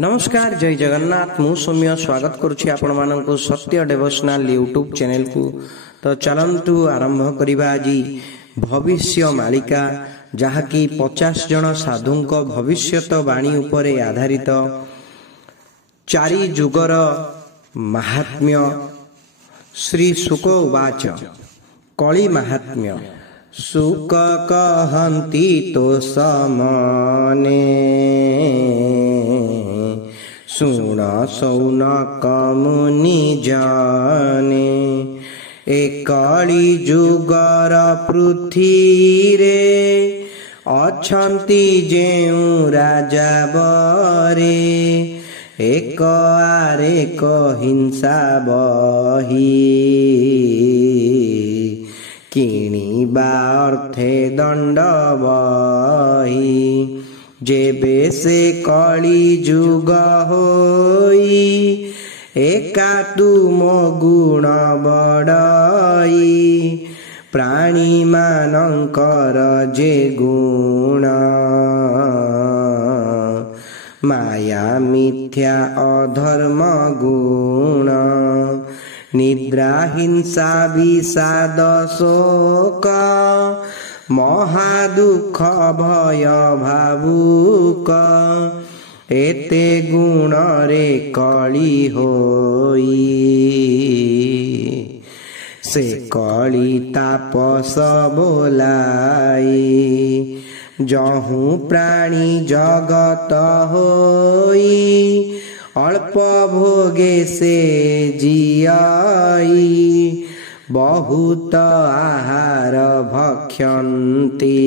नमस्कार जय जगन्नाथ मु सौम्य स्वागत करुछि आपण मानक सत्य डेवोशनल यूट्यूब चैनल को। तो चलंतु आरंभ करिबा आज भविष्य मालिका जहाँकि 50 जन साधुंक भविष्यत वाणी उपरे आधारित चारि जुगर महात्म्य। श्री शुक उवाच कली महात्म्य सुक कहन्ति तो समने सुण सौनक मुनि जाने ए कली जुगर पृथ्वी रे अछंती जेउ राजा बरे एक आरेक हिंसा बही किणिबा अर्थे दंड बही जेबे से कली जुग होई एका तुम गुण बड़ई प्राणी मानंकर जे गुण माया मिथ्या अधर्म गुण निद्रा हिंसा विषाद शोक महादुख भय भावुक एते गुण रे कली होई से कली तापस बोलाई जहु प्राणी जगत होई अल्प भोगे से जियाई बहुत आहार भक्षन्ति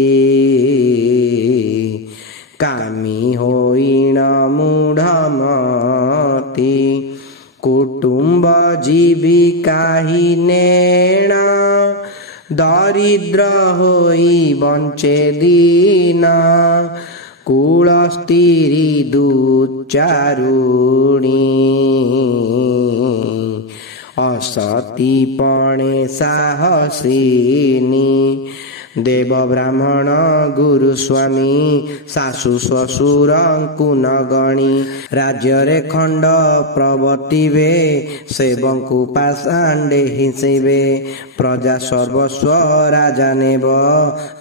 कामी होइण मूढ़मति कुटुंब जीविका हीनेण दरिद्र होई बंचे दीन कुल स्त्री दुचारुणी असती पणे साहसिनी देव ब्राह्मण गुरु स्वामी सासु ससुर कुन गणी राज्य रे खंड प्रवर्तिबे सेवंकु पाषांडे हिंसिबे प्रजा सर्वस्व राजा नेब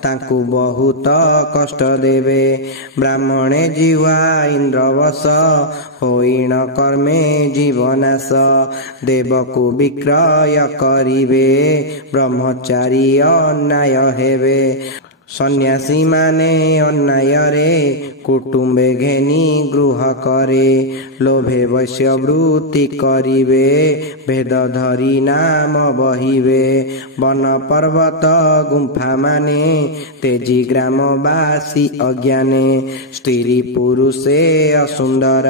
तांकु बहुत कष्ट देबे ब्राह्मणे जीवा इंद्रवश होइण कर्मे जीवनाश देवकु विक्रय करिबे ब्रह्मचारी अन्याय हेबे सन्यासी माने अन्याय रे कुटुंबे घेनी गृह करे लोभे वैश्य वृत्ति करिबे भेद धरी नाम बहिबे वन पर्वत गुंफा माने तेजी ग्रामवासी अज्ञाने स्त्री पुरुषे असुंदर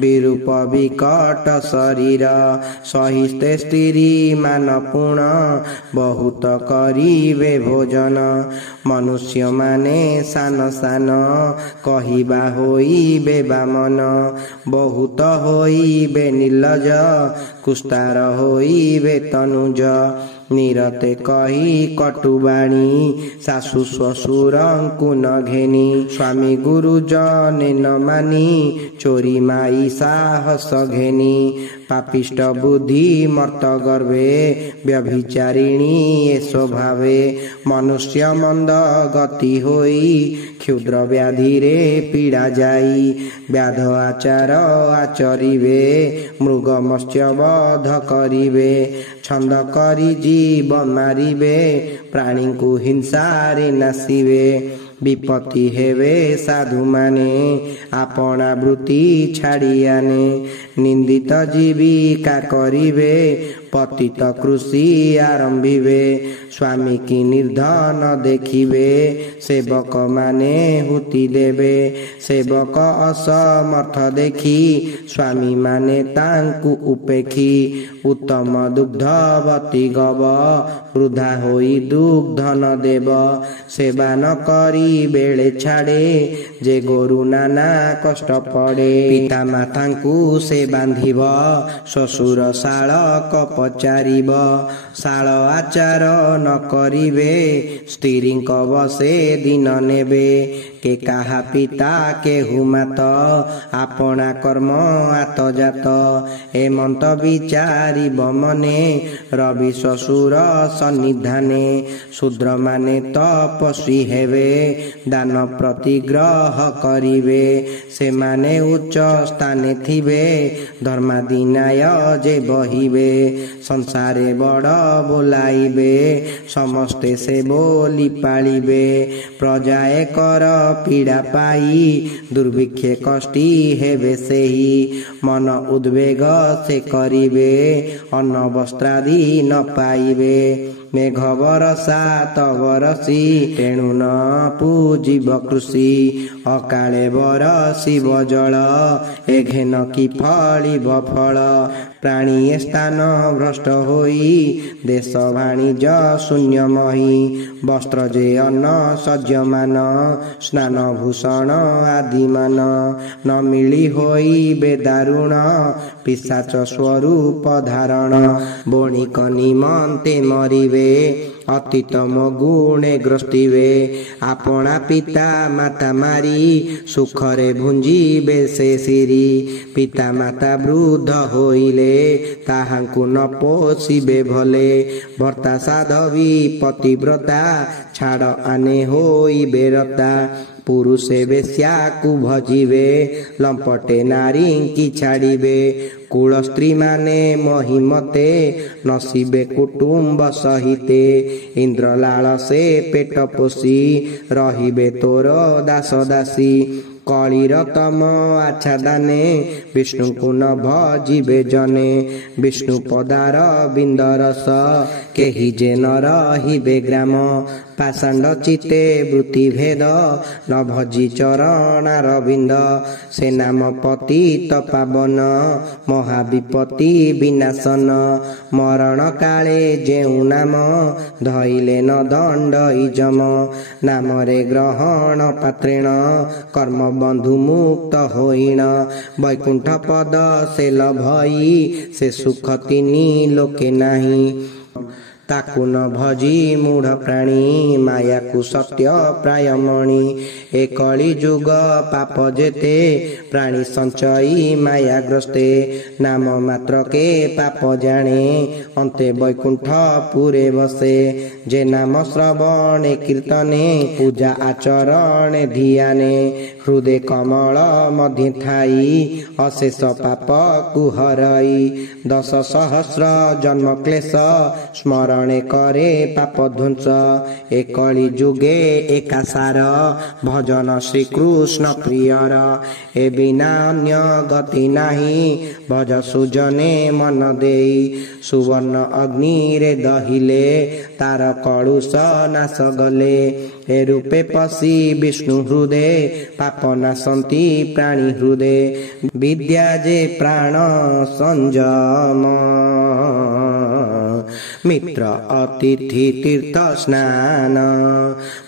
विरूप विकट शरीर सहिष्टे स्त्री मानपुण बहुत करिबे भोजन मनुष्य माने सान सान कहिबा होइबे बामन बहुत होइबे निर्लज कुष्ठार होइबे तनुज निरते कही कटुबाणी सासु ससुरंकु न घेनी स्वामी गुरुजन न मानी चोरी माई साहस घेनी पापिष्ट बुद्धि मर्त गर्भे व्यभिचारिणी ए स्वभावे मनुष्य मंद गति होई क्षुद्र व्याधि रे पीड़ा जाई व्याध आचार आचरिबे मृग मत्स्य वध करिबे छंद करी जीव मारिबे प्राणी को हिंसा रे नासिबे विपत्ति हेवे साधु माने आपना वृत्ति छाड़ियाने निंदित जीविका करिबे पतित कृषि आरंभिबे स्वामी की निर्धन देखिबे सेवक माने हुति देबे सेवक असमर्थ देखी स्वामी माने तांकु उपेखी उत्तम दुग्धवती गव वृद्धा होई दुग्ध न देव सेवा न करी बेले छाड़े जे गोरु नाना कष्ट पड़े पिता मातांकु से बांधिब शशुर शालक पचारिब शाल आचार न करिबे स्त्रींक बसे दिन नेबे के काहा पिता केहू मात आपणा कर्म आतजात एमंत विचारिब मने रवि शशुर सन्निधाने शूद्र माने तपस्वी हेवे दान प्रतिग्रह करिवे से माने उच्च स्थाने थिबे धर्मादिन्याय जे बहिबे संसारे बड़ बोलाइबे समस्ते से बोली पालिबे प्रजाए कर पीड़ा पाई दुर्भिक्षे कष्टी हेबे सेही मन उद्वेग से करिबे अन्न वस्त्रादि न पाइबे मेघ बरसा तबरसी तेणु न पूजिब कृषि अकाले बरसिब जल एघेन कि फलिब फल प्राणी स्थान भ्रष्ट होई देश वाणिज्य शून्यमही वस्त्र जे अन्न सज्जमान स्नान भूषण आदि मान न मिली होई बेदारुण पिशाच स्वरूप धारण बणिक निमन्ते मरिवे अतितम गुणे ग्रस्तिवे आपणा पिता माता मारी सुखरे भुंजिबे से सिरी पिता माता वृद्ध होइले ताहांकु न पोषिबे भले भर्ता साधवी पतिव्रता छाड़ आने होइबे रता पुरुषे बेश्या को भजिबे लंपटे नारी की छाड़िबे कुल स्त्री माने महिमते नसीबे कुटुंब सहिते इंद्र लाल से पेट पोषी रहिबे तोर दास दासी कलिर तम आच्छादने विष्णु को न भजिबे जने विष्णु पदार बिंदरस केहि जे न रहिबे ग्राम पाषाण्ड चित्ते वृत्ति भेद न भजी चरणारविंद से नाम पतित पावन महाविपत्ति विनाशन मरण काले जेउ नाम धइले न दंड इजम नामरे ग्रहण पात्रेण कर्म बंधु मुक्त होइण वैकुंठ पद से लभई से सुख तिनी लोके नाही ताकु न भजी मूढ़ प्राणी माया को सत्य प्राय मणि ए कली जुग पाप जेते प्राणी संचयी माया ग्रस्ते नाम मात्र के पाप जाने अंते वैकुंठ पुरे बसे जे नाम श्रवणे कीर्तने पूजा आचरणे धियाने हृदय कमल मध्य थाई अशेष पाप कुहरई 10 सहस्र जन्म क्लेश स्मरणे करे पाप ध्वंस ए कली जुगे एकासार भजन श्री कृष्ण प्रियर ए बिना अन्य गति नाही भज सुजने मन देई सुवर्ण अग्नि रे दहिले तार कलुष नाश गले ए रूपे पशी विष्णु हृदय पाप नाशंती प्राणी हृदय विद्या जे प्राण संयम मित्र अतिथि तीर्थ स्नान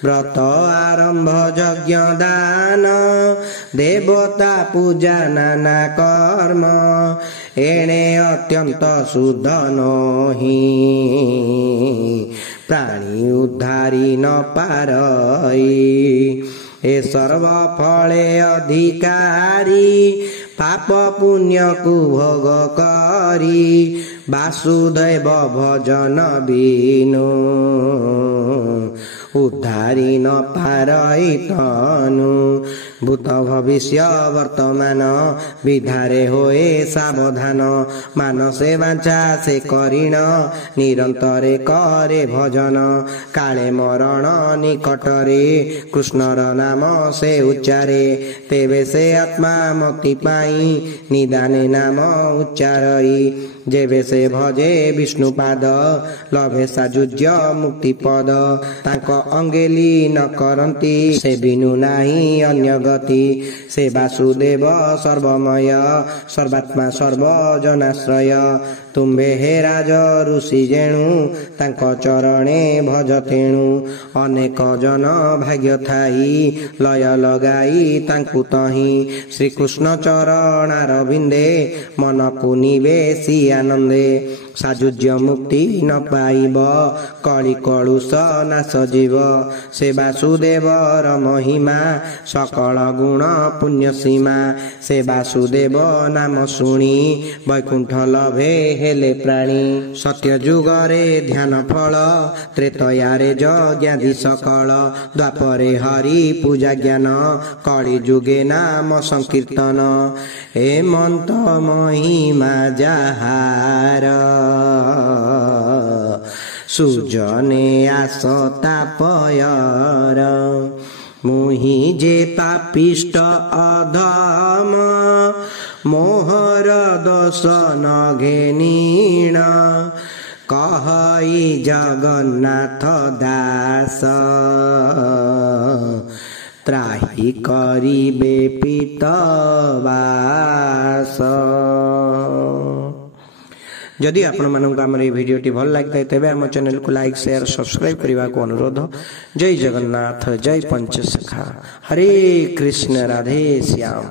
व्रत आरंभ यज्ञ दान देवता पूजा नाना कर्म एणे अत्यंत शुद्ध नोहि प्राणी उद्धारी न पारई ए सर्व फले अधिकारी पाप पुण्य को भोग करी वासुदेव भजन बिनु उद्धारी न पारई तनु भूत भविष्य वर्तमान विधारे होए सावधान मानसे वांछा से करिण निरंतरे करे भजन काले मरण निकटरे कृष्णर नाम से उच्चारे तेबे से आत्मा मुक्ति पाई निदाने नाम उच्चारई जेबे से भजे विष्णु पाद लभे साजुज्य मुक्ति पद तांको अंगेली न करंती से बिनु नाही अन्य गति से वासुदेव सर्वमय सर्वात्मा सर्वजनाश्रय ତୁମ୍ଭେ ହେ ରାଜ ଋଷି ଯେଣୁ ତାଙ୍କ ଚରଣେ ଭଜ ତେଣୁ ଅନେକ ଜନ ଭାଗ୍ୟ ଥାଇ ଲୟ ଲଗାଇ ତାଙ୍କୁ ତହିଁ ଶ୍ରୀକୃଷ୍ଣ ଚରଣାର ବିନ୍ଦେ ମନକୁ ନିବେଶି ଆନନ୍ଦେ ସାଜୁଜ୍ୟ ମୁକ୍ତି ନ ପାଇବ କଳି କଳୁଷ ନାଶ ଯିବ ସେ ବାସୁଦେବର ମହିମା ସକଳ ଗୁଣ ପୁଣ୍ୟ ସୀମା ସେ ବାସୁଦେବ ନାମ ଶୁଣି ବୈକୁଣ୍ଠ ଲଭେ ହେଲେ ପ୍ରାଣୀ ସତ୍ୟ ଯୁଗରେ ଧ୍ୟାନ ଫଳ ତ୍ରେତୟାରେ ଯଜ୍ଞାଦି ସକଳ ଦ୍ୱାପରେ ହରି ପୂଜା ଜ୍ଞାନ କଳି ଯୁଗେ ନାମ ସଂକୀର୍ତ୍ତନ ହେମନ୍ତ ମହିମା ଯାହାର ସୁଜନେ ଆସ ତାପୟର ମୁହିଁ ଯେ ପାପିଷ୍ଟ ଅଧମ ମୋହର ଦୋଷ ନ ଘେନିଣ କହଇ ଜଗନ୍ନାଥ ଦାସ ତ୍ରାହି କରିବେ ପିତବାସ। जदि आपण मानक आमर ये भिडियोटी भल लगी तेबे आम चैनल को लाइक शेयर सब्सक्राइब करने को अनुरोध। जय जगन्नाथ जय पंचसखा हरे कृष्ण राधे श्याम।